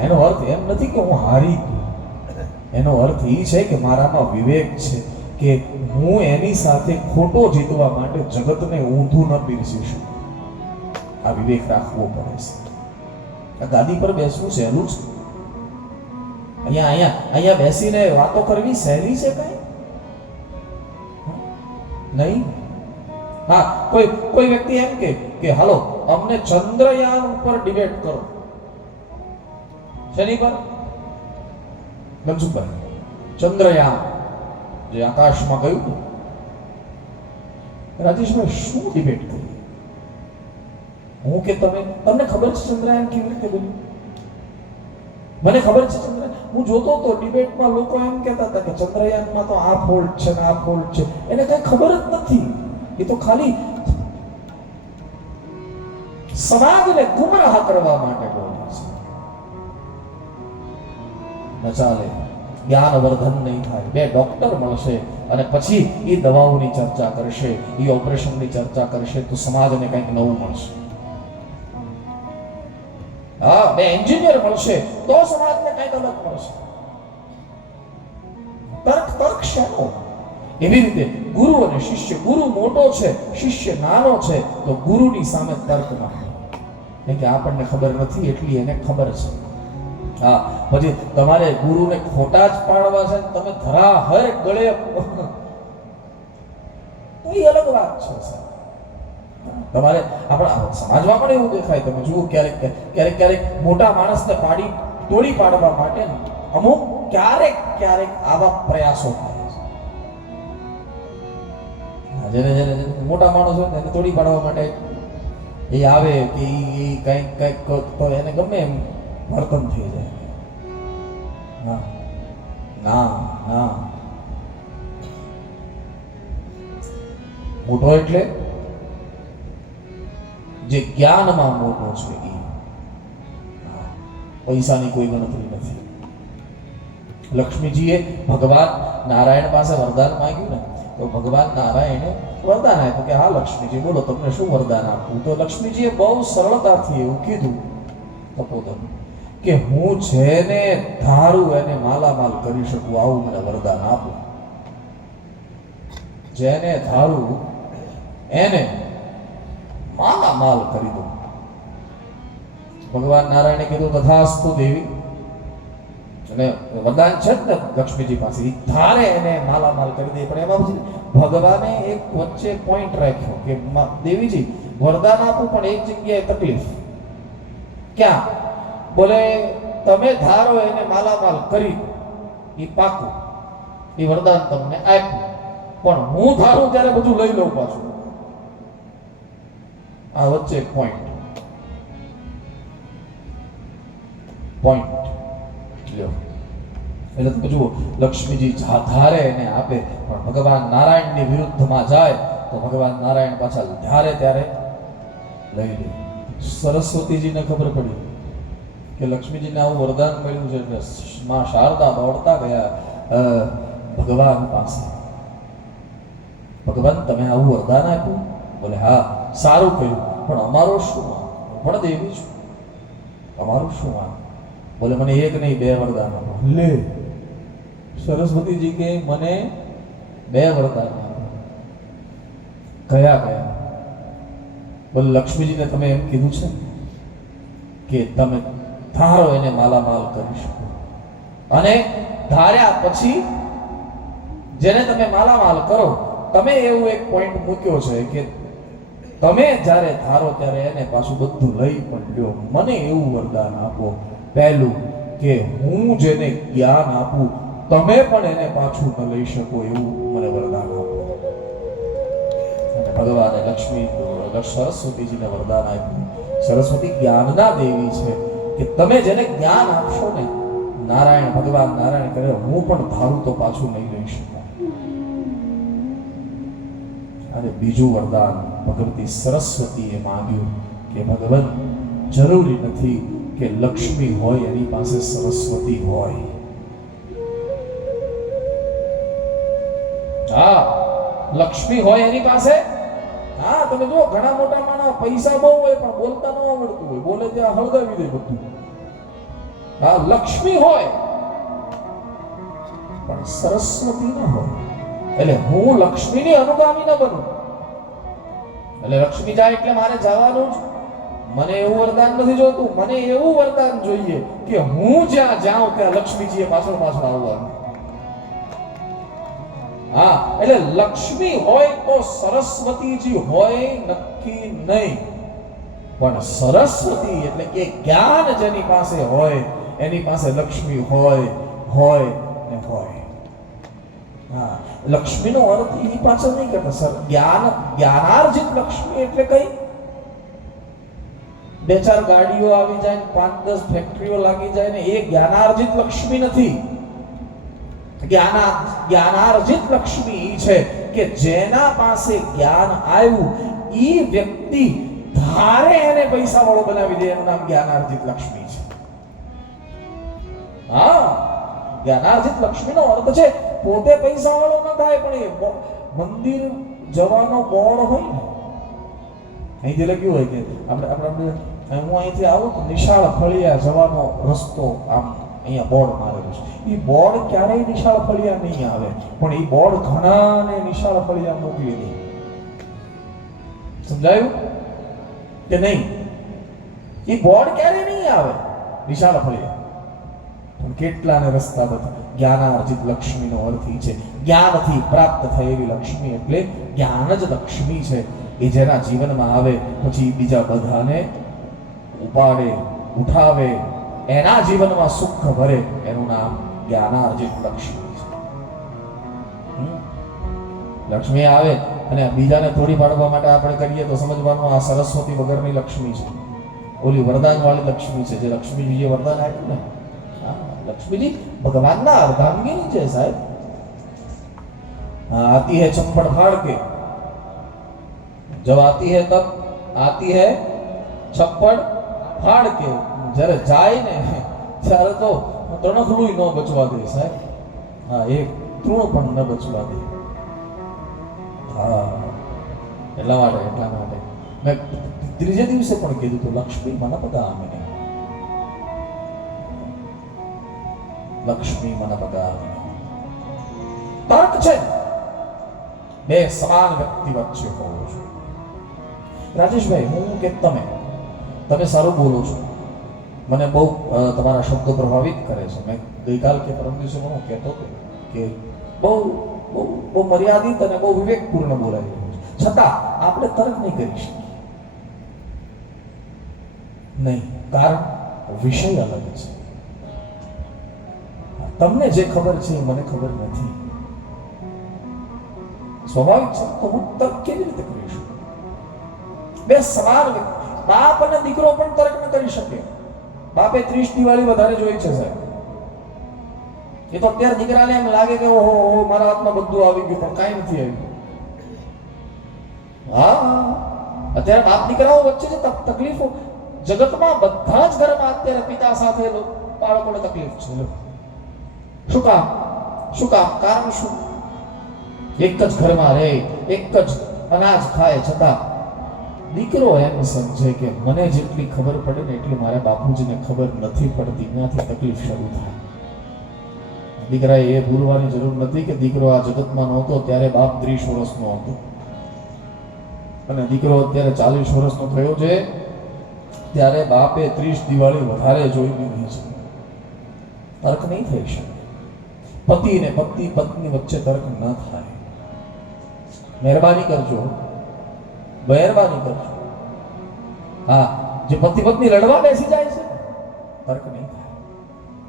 એનો અર્થ એમ નથી કે હું હારી ગયો. એનો અર્થ એ છે કે મારામાં વિવેક છે કે હું એની સાથે ખોટો જીતવા માટે જગતને ઊંધું ન પીરસીશું. આ વિવેક રાખવો પડે છે. આ ગાદી પર બેસવું સહેલું છે? અહીંયા બેસીને વાતો કરવી સહેલી છે કઈ? નહીં. હા, કોઈ વ્યક્તિ એમ કે હાલો અમને ચંદ્રયાન ઉપર ડિબેટ કરો. શેની પર? મનસુખભાઈ, ચંદ્રયાન જે આકાશમાં ગયું. રાજેશભાઈ શું ડિબેટ કરી? હું કે તમને ખબર છે ચંદ્રયાન કેવી રીતે બન્યું? મને ખબર છે ચંદ્રયાન. હું જોતો તો ડિબેટમાં લોકો એમ કહેતા હતા કે ચંદ્રયાનમાં તો આ ફોલ્ટ છે ને આ ફોલ્ટ છે. એને કઈ ખબર જ નથી. એ તો ખાલી સમાજને ગુમરાહ કરવા માટે બોલે છે. ન ચાલે, જ્ઞાનવર્ધન નહીં થાય. બે ડોક્ટર મળશે અને પછી એ દવાઓની ચર્ચા કરશે, એ ઓપરેશનની ચર્ચા કરશે તો સમાજને કંઈક નવું મળશે. હા, બે એન્જિનિયર મળશે તો સમાજને કંઈક અલગ મળશે. તર્ક શેનો? એવી રીતે ગુરુ અને શિષ્ય, ગુરુ મોટો છે, શિષ્ય નાનો છે, તો ગુરુની સામે તર્ક ના, કે આપણને ખબર નથી એટલી એને ખબર છે. હા, પછી તમારે ગુરુને ખોટા જ પાડવા છે, તમે ધરા હર ગળે તો એ અલગ વાત છે. તમારે આપણા સમાજમાં પણ એવું દેખાય, તમે જુઓ ક્યારેક મોટા માણસને તોડી પાડવા માટે અમુક ક્યારેક આવા પ્રયાસો થાય છે. જેને મોટા માણસ હોય એને તોડી પાડવા માટે એ આવે કે કઈક તો એને ગમે એમ વર્તન થઈ જાય. ના મોટો એટલે જે જ્ઞાનમાં મોટો છે, એ પૈસાની કોઈ ગણતરી નથી. લક્ષ્મીજીએ ભગવાન નારાયણ પાસે વરદાન માંગ્યું ને, તો ભગવાન નારાયણે વરદાન આપ્યું કે હા લક્ષ્મીજી બોલો તમને શું વરદાન આપવું? તો લક્ષ્મીજીએ બહુ સરળતાથી એવું કીધું તપોધન કે હું જેને ધારું એને માલામાલ કરી શકું આવું મને વરદાન આપો. જેને ધારું એને માલામાલ કરી દો. ભગવાન નારાયણે કીધું તથાસ્તુ દેવી, અને વરદાન છે ને લક્ષ્મીજી પાસે, ધારે એને માલામાલ કરી દે. પણ એમાં પછી ભગવાને એક વચ્ચે પોઈન્ટ રાખ્યો કે દેવીજી વરદાન આપું પણ એક જગ્યાએ તકલીફ. ક્યાં? બોલે તમે ધારો એને માલામાલ કરી એ પાકું, એ વરદાન તમને આપ્યું, પણ હું ધારું ત્યારે બધું લઈ લઉં પાછું. આ વચ્ચે પોઈન્ટ લ્યો. એટલે તમે જુઓ, લક્ષ્મીજી ધારે એને આપે, પણ ભગવાન નારાયણની વિરુદ્ધમાં જાય તો ભગવાન નારાયણ પાછા ધારે ત્યારે લઈ લે. સરસ્વતીજીને ખબર પડી કે લક્ષ્મીજીને આવું વરદાન મળ્યું છે, એટલે માં શારદા દોડતા ગયા ભગવાન પાસે. ભગવાન તમે આવું વરદાન આપ્યું? બોલે હા, સારું કર્યું, પણ અમારો શું વાંક? હું પણ દેવી છું, અમારું શું વાંક? બોલે મને એક નહીં બે વરદાન આપો. લે, સરસ્વતીજી કે મને બે વરદાન આપો. કયા? બોલે લક્ષ્મીજીને તમે એમ કીધું છે કે તમે ધારો એને માલામાલ કરી શકો, અને ધાર્યા પછી જેને તમે માલામાલ કરો, તમે એવું એક પોઈન્ટ મૂક્યો છે કે તમે જ્યારે ધારો ત્યારે એને પાછું બધું લઈ પણ લ્યો. મને એવું વરદાન આપો, પહેલું કે હું જેને જ્ઞાન આપું તમે પણ એને પાછું ન લઈ શકો એવું મને વરદાન આપો. અને ભગવાને સરસ્વતીજીને વરદાન આપ્યું. સરસ્વતી જ્ઞાનના દેવી છે કે તમે જેને જ્ઞાન આપશો ને, નારાયણ ભગવાન નારાયણ કહે હું પણ ધારું તો પાછું નહીં લઈ શકું. અને બીજું વરદાન ભગવતી સરસ્વતીએ માંગ્યું કે ભગવાન જરૂરી નથી કે લક્ષ્મી હોય એની પાસે સરસ્વતી હોય. હા, લક્ષ્મી હોય એની પાસે. હા, તમે જો ઘણા મોટા માણસ પૈસા બહુ હોય પણ બોલતા ન આવડતું હોય, બોલે ત્યાં હળગાવી દે બધું. હા, લક્ષ્મી હોય પણ સરસ્વતી ન હોય. એટલે હું લક્ષ્મીની અનુગામી ન બનું. એટલે લક્ષ્મી જાય એટલે મારે જવાનું જ. મને એવું વરદાન નથી જોતું, મને એવું વરદાન જોઈએ કે હું જ્યાં જાઉં ત્યાં લક્ષ્મીજીએ પાછળ આવવાનું. હા, એટલે લક્ષ્મી હોય તો સરસ્વતીજી હોય નક્કી નહીં, પણ સરસ્વતી એટલે કે જ્ઞાન જેની પાસે હોય એની પાસે લક્ષ્મી હોય. હા, લક્ષ્મીનો અર્થ એ પાછળ નહીં કરતા સર. જ્ઞાનાર્જિત લક્ષ્મી એટલે કઈ? 2-4 ગાડીઓ આવી જાય, 5-10 ફેક્ટરીઓ લાગી જાય ને, એ જ્ઞાનાર્જિત લક્ષ્મી નથી. જ્ઞાનાર્જિત લક્ષ્મી છે કે જેના પાસે જ્ઞાન આવ્યું, એ વ્યક્તિ ધારે એને પૈસા વાળો બનાવી દે એનું નામ જ્ઞાનાર્જિત લક્ષ્મી છે. હા, જ્ઞાનાર્જિત લક્ષ્મીનો અર્થ છે પોતે પૈસા વાળો ન થાય પણ એ મંદિર જવાનો બોર્ડ હોય ને, અહીંથી લખ્યું હોય કે આપણે હું અહીંથી આવું તો નિશાળ ફળિયા જવાનો રસ્તો આમ અહીંયા બોર્ડ મારેલું છે. એ બોર્ડ ક્યારેય નિશાળ ફળિયા નહીં આવે, પણ એ બોર્ડ ઘણાને નિશાળ ફળિયા મોકલી દે. સમજાયું કે નહીં? એ બોર્ડ ક્યારે નહીં આવે નિશાળ ફળિયા, પણ કેટલાને રસ્તા બતાવે. જ્ઞાનાર્જિત લક્ષ્મીનો અર્થ એ છે જ્ઞાનથી પ્રાપ્ત થયેલી લક્ષ્મી, એટલે જ્ઞાન જ લક્ષ્મી છે. એ જેના જીવનમાં આવે પછી બીજા બધાને ઉપાડે, ઉઠાવે, એના જીવનમાં સુખ ભરે, એનું નામ જ્ઞાનાર્જિત લક્ષ્મી છે. લક્ષ્મી આવે અને બીજાને તોડી પાડવા માટે આપણે કરીએ તો સમજવાનું આ સરસ્વતી વગરની લક્ષ્મી છે, ઓલી વરદાન વાળી લક્ષ્મી છે. જે લક્ષ્મીજીએ વરદાન આપ્યું ને, લક્ષ્મીજી ભગવાનના અર્ધાંગીની છે સાહેબ. आती है चंपड़ फाड़ के, जब आती है तब आती है छप्पड़ फाड़ के. જ્યારે જાય ને ત્યારે તો તણખલું ન બચવા દે સાહેબ. હા, એક તૃણ પણ ન બચવા દે. હા, એટલા માટે મેં ત્રીજે દિવસે પણ કીધું હતું લક્ષ્મી મને પધારે, લક્ષ્મી મને પધારે. તર્ક છે બે સમાન વ્યક્તિ વચ્ચે હોવો જોઈએ. રાજેશભાઈ, હું કે તમે સારું બોલો છો, મને બહુ તમારા શબ્દો પ્રભાવિત કરે છે. મેં ગઈકાલ કે પરમ દિવસે હું કહેતો હતો કે બહુ બહુ બહુ મર્યાદિત અને બહુ વિવેકપૂર્ણ બોલાઈ રહ્યું છે, છતાં આપણે તર્ક નહીં કરી શકીએ. નહીં, કારણ વિષય અલગ છે. તમને જે ખબર છે એ મને ખબર નથી. સ્વાભાવિક છે, તો હું તર્ક કેવી રીતે કરીશું? બે સમાન વ્યક્તિ, બાપ અને દીકરો પણ તર્ક ન કરી શકે. બાપે 30 દિવાળી વધારે જોઈ છે સાહેબ. એ તો અત્યારે દીકરાને એમ લાગે કે ઓહો મારા હાથમાં બધું આવી ગયું, પણ કાંઈ નથી આવ્યું. હા, અત્યારે બાપ દીકરાઓ વચ્ચે જે તકલીફો જગતમાં બધા જ ઘરમાં અત્યારે પિતા સાથે બાળકોને તકલીફ છે. શું કામ? કારણ શું? એક જ ઘરમાં રહે, એક જ અનાજ ખાય, છતાં દીકરો એમ સમજે કે મને જેટલી ખબર પડે ને એટલી મારા બાપુજીને ખબર નથી પડતી. ત્યાંથી તકલીફ શરૂ થાય. દીકરાએ એ ભૂલવાની જરૂર નથી કે દીકરો આ જગતમાં નહોતો ત્યારે બાપ 30 વર્ષનો હતો અને દીકરો અત્યારે 40 વર્ષનો થયો છે ત્યારે બાપે 30 દિવાળી વધારે જોઈ લીધી છે. તર્ક નહીં થઈ શકે. પતિ ને પત્ની વચ્ચે તર્ક ન થાય. મહેરબાની કરજો. હા, જે પતિ પત્ની લડવા બેસી જાય છે, તર્ક નહીં થાય.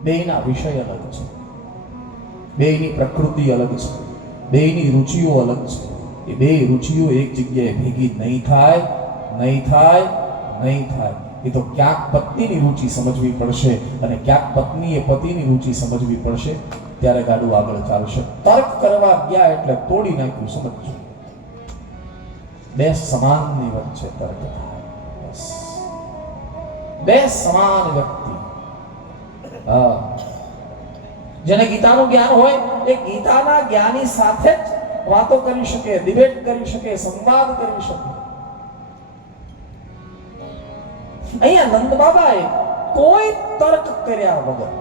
બેયના વિષય અલગ છે, બેયની પ્રકૃતિ અલગ છે, બેયની રુચિઓ અલગ છે. એ બે રુચિઓ એક જગ્યાએ ભેગી નહીં થાય. એ તો ક્યાંક પત્નીની રુચિ સમજવી પડશે અને ક્યાંક પત્નીએ પતિની રુચિ સમજવી પડશે, ત્યારે ગાડું આગળ ચાલશે. તર્ક કરવા ગયા એટલે તોડી નાખ્યું. સમજજો, બે સમાનની વચ્ચે તર્ક થાય. બસ, બે સમાન વ્યક્તિ. હા, જેને ગીતાનું જ્ઞાન હોય એ ગીતાના જ્ઞાની સાથે જ વાતો કરી શકે, ડિબેટ કરી શકે, સંવાદ કરી શકે. અહીંયા નંદ બાબાએ કોઈ તર્ક કર્યા વગર